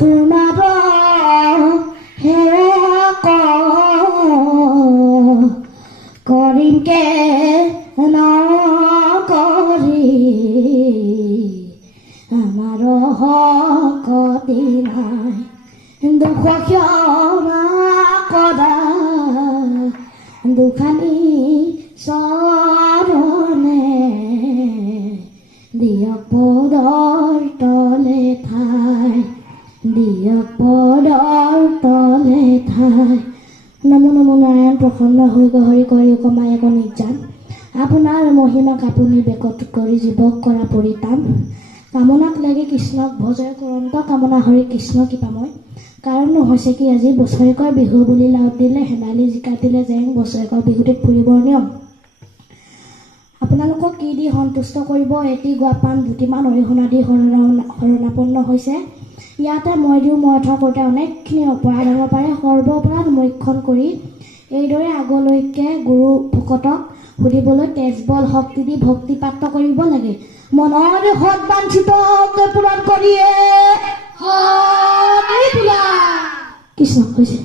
তোমাৰ সেৱা কৰিম কে নকৰি আমাৰ শক্তি নাই দুখ ক্ষমা কৰা দুখানি চৰণে দিয়ক পদৰ তলে ঠাই দিয়ক পদৰ তলে ঠাই নমো নমো নাৰায়ণ প্ৰসন্ন হৈ হৰি কৰি কমাই এক নিৰ্যান আপোনাৰ মহিমাক আপুনি বেকত কৰি জীৱক কৰা পৰিতান কামনাক লাগি কৃষ্ণক ভজয় কৰন্ত কামনা হৰি কৃষ্ণ কৃপাময় কাৰণ হৈছে কি আজি বছৰেকৰ বিহু বুলি লাউত দিলে হেমালি জিকা দিলে জেং বছৰেকৰ বিহুটিত ফুৰিবৰ নিয়ম আপোনালোকক কি দি সন্তুষ্ট কৰিব এটি গোৱাপান দুটিমান অৰিহণা দি শৰণাপন্ন হৈছে ইয়াতে মই দিওঁ মই অৰ্থ কৰোঁতে অনেকখিনি অপৰাধ হ'ব পাৰে সৰ্বপৰাধ মৈক্ষণ কৰি এইদৰে আগলৈকে গুৰু ভকতক সুধিবলৈ তেজবল শক্তি দি ভক্তিপাত্ৰ কৰিব লাগে মনৰ সৎবাঞ্ছিত পূৰণ কৰিয়ে কৃষ্ণ হৈছে।